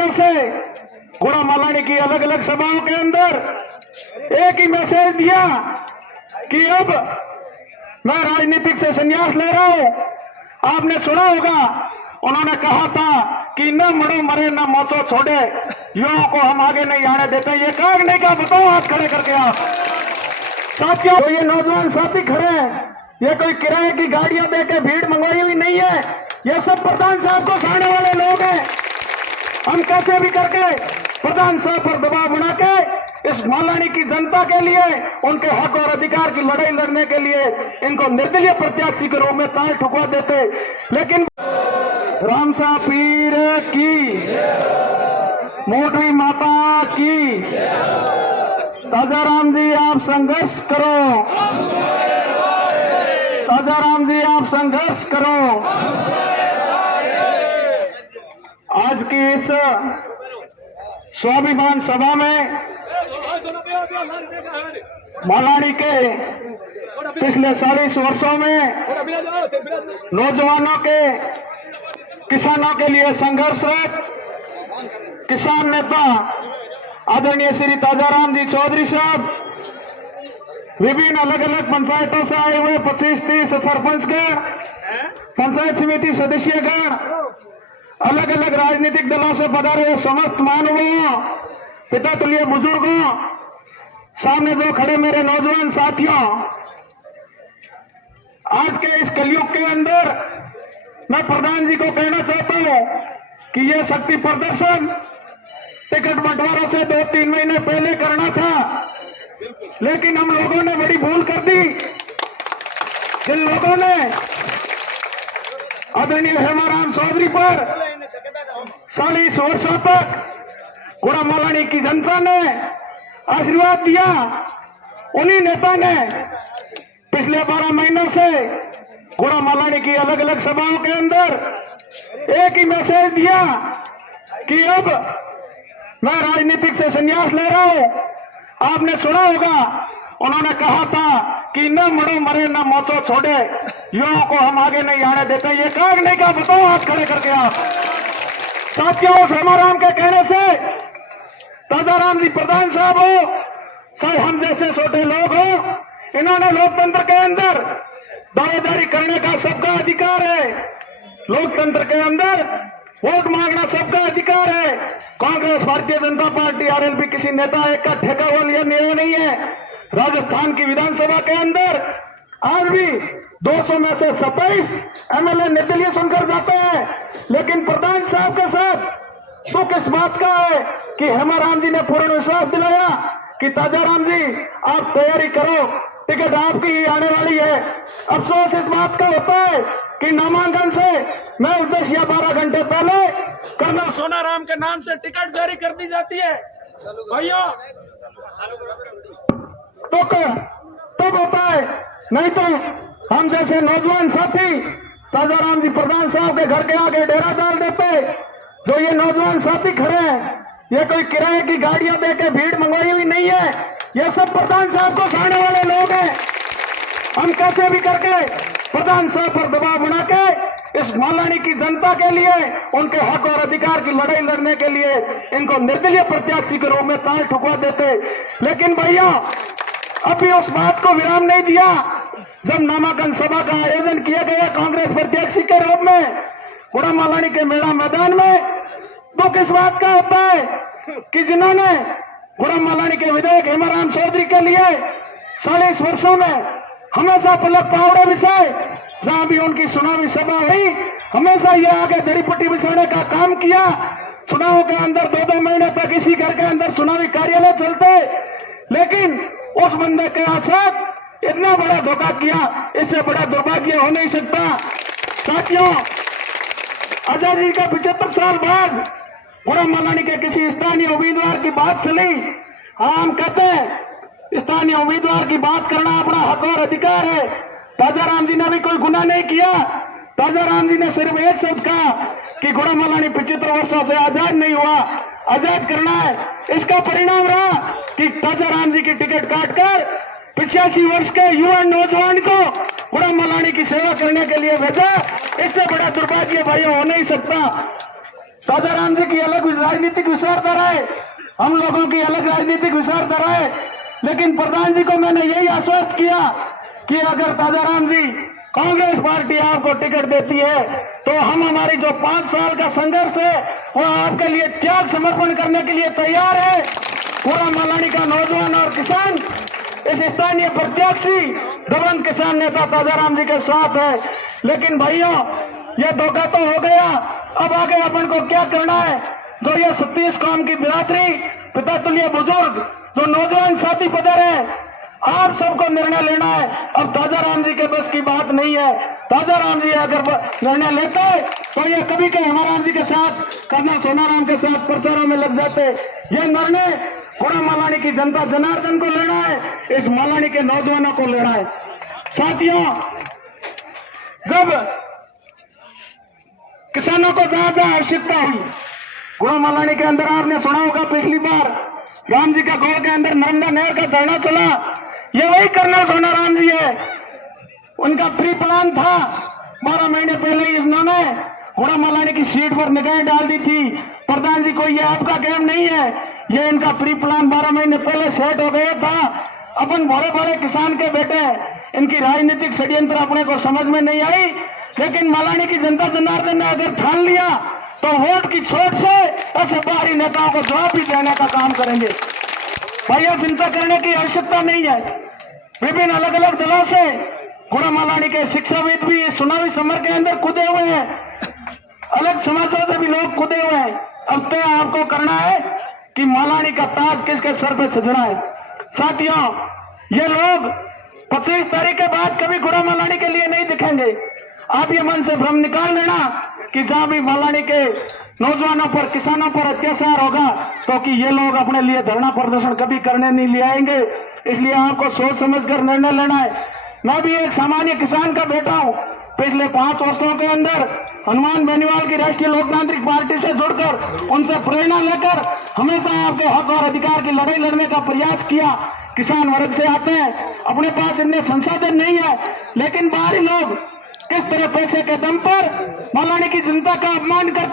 महीनों से गुड़ा मलानी की अलग अलग सभाओं के अंदर एक ही मैसेज दिया कि अब मैं राजनीतिक से संन्यास ले रहा हूं। आपने सुना होगा, उन्होंने कहा था कि न मरो मरे न मोचो छोड़े, युवाओं को हम आगे नहीं आने देते। ये कहा नहीं कहा? बताओ हाथ खड़े करके आप साथियों। तो ये नौजवान साथी खड़े हैं, ये कोई किराए की गाड़ियां देके भीड़ मंगवाई हुई नहीं है, ये सब प्रधान साहब को सहारने वाले लोग हैं। हम कैसे भी करके प्रधान साहब पर दबाव बना के इस मलानी की जनता के लिए, उनके हक और अधिकार की लड़ाई लड़ने के लिए इनको निर्दलीय प्रत्याशी के रूप में ताल ठुकवा देते। लेकिन रामसा पीर की, मोटवी माता की, ताजाराम जी आप संघर्ष करो, ताजाराम जी आप संघर्ष करो। आज की इस स्वाभिमान सभा में मलानी के पिछले 40 वर्षों में नौजवानों के, किसानों के लिए संघर्षरत किसान नेता आदरणीय श्री ताजाराम जी चौधरी साहब, विभिन्न अलग अलग पंचायतों से आए हुए 25-30 सरपंचगण, पंचायत समिति सदस्यगण, अलग अलग राजनीतिक दलों से पधारे हुए समस्त मानवों, पिता तुल्य बुजुर्गों, सामने जो खड़े मेरे नौजवान साथियों, आज के इस कलयुग के अंदर मैं प्रधान जी को कहना चाहता हूं कि यह शक्ति प्रदर्शन टिकट बंटवारों से 2-3 महीने पहले करना था, लेकिन हम लोगों ने बड़ी भूल कर दी। जिन लोगों ने आदरणीय हेमाराम चौधरी पर 40 वर्षों तक गुड़ा मलानी की जनता ने आशीर्वाद दिया, उन्हीं नेता ने पिछले 12 महीनों से गुड़ा मलानी की अलग अलग सभाओं के अंदर एक ही मैसेज दिया कि अब मैं राजनीतिक से संन्यास ले रहा हूं। आपने सुना होगा, उन्होंने कहा था कि न मरो मरे न मोचो छोड़े, युवाओं को हम आगे नहीं आने देते। ये कहा नहीं कहा? बताओ हाथ खड़े करके आप साथियों। उस हेमाराम के कहने से ताजाराम जी प्रधान साहब हो, चाहे हम जैसे छोटे लोग हो, इन्होंने लोकतंत्र के अंदर दावेदारी करने का सबका अधिकार है। लोकतंत्र के अंदर वोट मांगना सबका अधिकार है। कांग्रेस, भारतीय जनता पार्टी, आरएलपी किसी नेता एक का ठेका वाला यह न्याय नहीं है। राजस्थान की विधानसभा के अंदर आज भी 200 में से 27 एमएलए निर्दलीय सुनकर जाते हैं, लेकिन प्रधान साहब के साथ दुख इस बात का है कि हेमाराम जी ने पूर्ण विश्वास दिलाया कि ताजाराम जी आप तैयारी करो, टिकट आपकी ही आने वाली है। अफसोस इस बात का होता है कि नामांकन से मैं 10 या 12 घंटे पहले कर्नल सोनाराम के नाम से टिकट जारी कर दी जाती है। भाइयों, तो तब होता है, नहीं तो हम जैसे नौजवान साथी ताजाराम जी प्रधान साहब के घर के आगे डेरा डाल देते। जो ये नौजवान साथी खड़े हैं, ये कोई किराए की गाड़ियां देके भीड़ मंगवाई हुई नहीं है, ये सब प्रधान साहब को सहारने वाले लोग हैं। हम कैसे भी करके प्रधान साहब पर दबाव बना के इस मलानी की जनता के लिए, उनके हक और अधिकार की लड़ाई लड़ने के लिए इनको निर्दलीय प्रत्याशी के रूप में ताल ठुकवा देते। लेकिन भैया, अभी उस बात को विराम नहीं दिया। जब नामांकन सभा का आयोजन किया गया कांग्रेस प्रत्याशी के रूप में गुड़ा मलानी के मेला मैदान में, तो किस बात का होता है कि जिन्होंने गुड़ा मलानी के विधायक हेमाराम चौधरी के लिए 40 वर्षों में हमेशा पलक पावड़े विषय, जहां भी उनकी चुनावी सभा हुई, हमेशा ये आगे दरी पट्टी बिछाने का काम किया। चुनाव के अंदर 2-2 महीने तक इसी घर के अंदर चुनावी कार्यालय चलते, लेकिन उस बंदे के साथ इतना बड़ा धोखा किया, इससे बड़ा दुर्भाग्य हो नहीं सकता। साथियों, आजादी का 75 साल बाद गुड़ा मलानी के किसी स्थानीय उम्मीदवार की बात चली। हाँ, हम कहते हैं स्थानीय उम्मीदवार की बात करना अपना हक और अधिकार है। ताजाराम जी ने भी कोई गुनाह नहीं किया। ताजाराम जी ने सिर्फ एक शब्द कहा कि गुड़ा मलानी 75 वर्षों से आजाद नहीं हुआ, आजाद करना है। इसका परिणाम रहा कि ताजाराम जी की टिकट काटकर 85 वर्ष के युवा नौजवान को गुड़ा मलानी की सेवा करने के लिए भेजा। इससे बड़ा दुर्भाग्य भाइयों हो नहीं सकता। ताजाराम जी की अलग राजनीतिक विचारधारा है, हम लोगों की अलग राजनीतिक विचारधारा है। लेकिन प्रधान जी को मैंने यही आश्वस्त किया कि अगर ताजाराम जी कांग्रेस पार्टी आपको टिकट देती है तो हम हमारी जो 5 साल का संघर्ष है वो आपके लिए त्याग समर्पण करने के लिए तैयार है। पूरा मलानी का नौजवान और किसान इस स्थानीय प्रत्याशी दबंग किसान नेता ताजाराम जी के साथ है। लेकिन भाइयों, ये धोखा तो हो गया, अब आगे अपन को क्या करना है? जो ये 36 कौम की बिरादरी, पिता तुल्य बुजुर्ग, जो नौजवान साथी पधर है, आप सबको निर्णय लेना है। अब ताजाराम जी के बस की बात नहीं है। ताजाराम जी अगर निर्णय लेते तो ये कभी के हेमाराम जी के साथ, कर्नल सोनाराम के साथ प्रचारों में लग जाते। ये निर्णय पूरा मलानी की जनता जनार्दन को लेना है, इस मलानी के नौजवानों को लेना है। साथियों, जब किसानों को ज्यादा आवश्यकता हुई, गुड़ा मलानी के अंदर आपने सुना होगा पिछली बार राम जी का गौड़ के अंदर नर्मदा नहर का धरना चला, ये वही कर्नल सोनाराम जी है। उनका प्री प्लान था, 12 महीने पहले ही इन्होंने गुड़ा मलानी की सीट पर निगाहें डाल दी थी। प्रधान जी को ये आपका गेम नहीं है, ये इनका प्री प्लान 12 महीने पहले सेट हो गया था। अपन बड़े बड़े किसान के बेटे, इनकी राजनीतिक षड्यंत्र अपने को समझ में नहीं आई, लेकिन मलानी की जनता जनार्दन ने अगर ठान लिया तो वोट की छोट से ऐसे बाहरी नेताओं को जवाब भी देने का काम करेंगे। भाइयों, चिंता करने की आवश्यकता नहीं है। विभिन्न अलग अलग दलों से गुड़ा मलानी के शिक्षाविद भी इस चुनावी समर के अंदर कूदे हुए हैं, अलग समाजों से भी लोग कूदे हुए हैं। अब तय आपको करना है कि मलानी का ताज किसके सर पे सजना है। साथियों, ये लोग 25 तारीख के बाद कभी गुड़ा मलानी के लिए नहीं दिखेंगे। आप ये मन से भ्रम निकाल लेना कि जहां भी मलानी के नौजवानों पर, किसानों पर अत्याचार होगा तो कि ये लोग अपने लिए धरना प्रदर्शन कभी करने नहीं ले आएंगे। इसलिए आपको सोच समझकर निर्णय लेना है। मैं भी एक सामान्य किसान का बेटा हूं। पिछले 5 वर्षों के अंदर हनुमान बेनीवाल की राष्ट्रीय लोकतांत्रिक पार्टी से जुड़कर उनसे प्रेरणा लेकर हमेशा आपके हक और अधिकार की लड़ाई लड़ने का प्रयास किया। किसान वर्ग से आते हैं, अपने पास इतने संसाधन नहीं है, लेकिन बाहरी लोग किस तरह पैसे के दम पर मलानी की जनता का अपमान करते